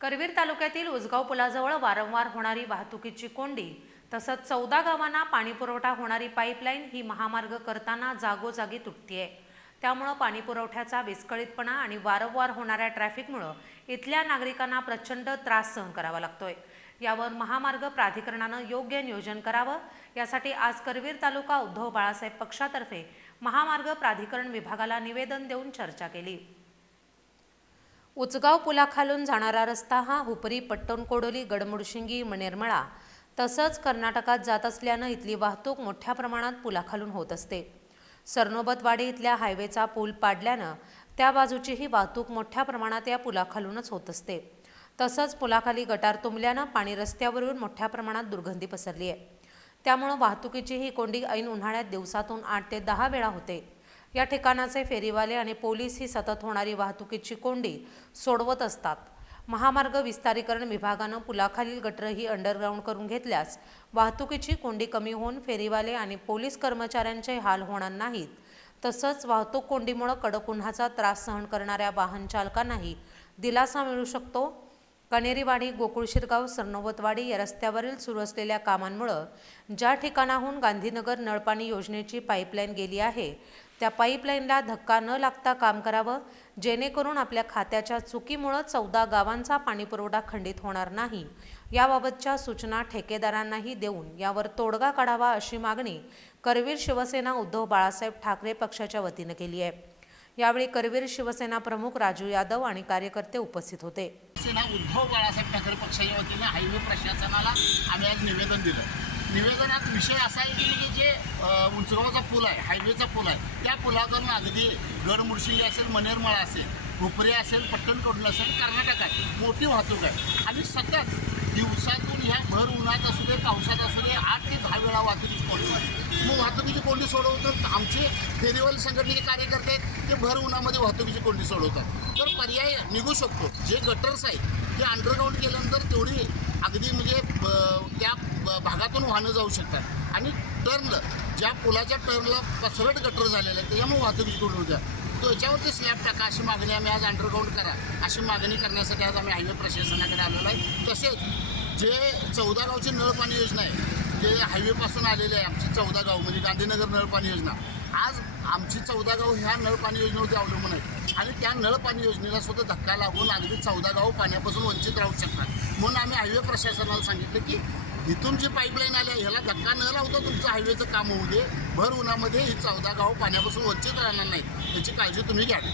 करवीर तालुक्यातील उसगाव पुलाजवळ वारंवार होणारी वाहतुकीची कोंडी तसंच 14 गावांना पाणीपुरवठा होणारी पाईपलाईन ही महामार्ग करताना जागोजागी तुटतेय। त्यामुळे पाणीपुरवठ्याचा विस्कळीतपणा आणि वारंवार होणाऱ्या ट्रॅफिकमुळे इथल्या नागरिकांना प्रचंड त्रास सहन करावा लागतोय। यावर महामार्ग प्राधिकरणाने योग्य नियोजन करावं, यासाठी आज करवीर तालुका उद्धव बाळासाहेब पक्षातर्फे महामार्ग प्राधिकरण विभागाला निवेदन देऊन चर्चा केली। उचगाव पुलाखालून जाणारा रस्ता हा हुपरी पट्टणकोडोली गडमुडशिंगी मनेरमळा तसंच कर्नाटकात जात असल्याने इथली वाहतूक मोठ्या प्रमाणात पुलाखालून होत असते। सरनोबतवाडी इथल्या हायवेचा पूल पाडल्याने त्या बाजूचीही वाहतूक मोठ्या प्रमाणात या पुलाखालूनच होत असते। तसंच पुलाखाली गटार तुंबल्याने पाणी रस्त्यावरून मोठ्या प्रमाणात दुर्गंधी पसरली आहे। त्यामुळे वाहतुकीची ही कोंडी ऐन उन्हाळ्यात दिवसातून 8 ते 10 वेळा होते। या ठिकाणाचे फेरीवाले आणि पोलीस ही सतत होणारी वाहतुकीची कोंडी सोडवत असतात। महामार्ग विस्तारीकरण विभागाने पुलाखालील गटरही अंडरग्राऊंड करून घेतल्यास वाहतुकीची कोंडी कमी होऊन फेरीवाले आणि पोलीस कर्मचाऱ्यांचे हाल होणार नाहीत। तसंच वाहतूक कोंडीमुळे कडक उन्हाचा त्रास सहन करणाऱ्या वाहन चालकांनाही दिलासा मिळू शकतो। कनेरीवाडी गोकुळशिरगाव सरनोबतवाडी या रस्त्यावरील सुरू असलेल्या कामांमुळे ज्या ठिकाणाहून गांधीनगर नळपाणी योजनेची पाईपलाईन गेली आहे त्या पाईपलाईनला धक्का न लागता काम करावं, जेणेकरून आपल्या खात्याच्या चुकीमुळे 14 गावांचा पाणीपुरवठा खंडित होणार नाही। याबाबतच्या सूचना ठेकेदारांनाही देऊन यावर तोडगा काढावा अशी मागणी करवीर शिवसेना उद्धव बाळासाहेब ठाकरे पक्षाच्या वतीने केली आहे। यावेळी करवीर शिवसेना प्रमुख राजू यादव आणि कार्यकर्ते उपस्थित होते। शिवसेना उद्धव बाळासाहेब ठाकरे पक्षाच्या वतीने हायवे प्रशासनाला आम्ही आज निवेदन दिलं। निवेदनात विषय असा आहे की जे उंचगावचा पूल आहे, हायवेचा पूल आहे, त्या पुलाकडून अगदी गडमुडशिंगी असेल, मनेरमळा असेल, हुपरी असेल, पट्टणकोडला असेल, कर्नाटक आहे, मोठी वाहतूक आहे आणि सतत दिवसातून ह्या भर उन्हात असू दे, पावसात असू दे 8 ते 10 वेळा वाहतुकीची कोंडी होते। मग वाहतुकीची कोंडी सोडवतात आमचे फेरीवाले संघटनेचे कार्यकर्ते आहेत, ते भर उन्हामध्ये वाहतुकीची कोंडी सोडवतात। तर पर्याय निघू शकतो। जे गटर्स आहेत ते अंडरग्राऊंड केल्यानंतर तेवढी अगदी म्हणजे त्या भागातून वाहनं जाऊ शकतात आणि टर्न ज्या पुलाच्या टर्नला पसरट गटर झालेलं आहे त्याच्यामुळे वाहतुकीची कोंडी होत्या, तो याच्यावरती स्लॅब टाका अशी मागणी आम्ही आज अंडरग्राऊंड करा अशी मागणी करण्यासाठी आज आम्ही हायवे प्रशासनाकडे आलेलो आहे। तसेच जे 14 गावची नळपाणी योजना आहे, जे हायवेपासून आलेले आहे आमची 14 गाव म्हणजे गांधीनगर नळपाणी योजना, आज आमची 14 गाव ह्या नळपाणी योजनेवरती अवलंबून आहेत आणि त्या नळपाणी योजनेला सुद्धा धक्का लागून अगदी 14 गाव पाण्यापासून वंचित राहू शकतात। म्हणून आम्ही हायवे प्रशासनाला सांगितलं की इथून जी पाईपलाईन आली आहे ह्याला धक्का न लावता तुमचं हायवेचं काम होऊ दे, भर उन्हामध्ये ही 14 गाव पाण्यापासून वंचित राहणार नाहीत, याची काळजी तुम्ही घ्यावी।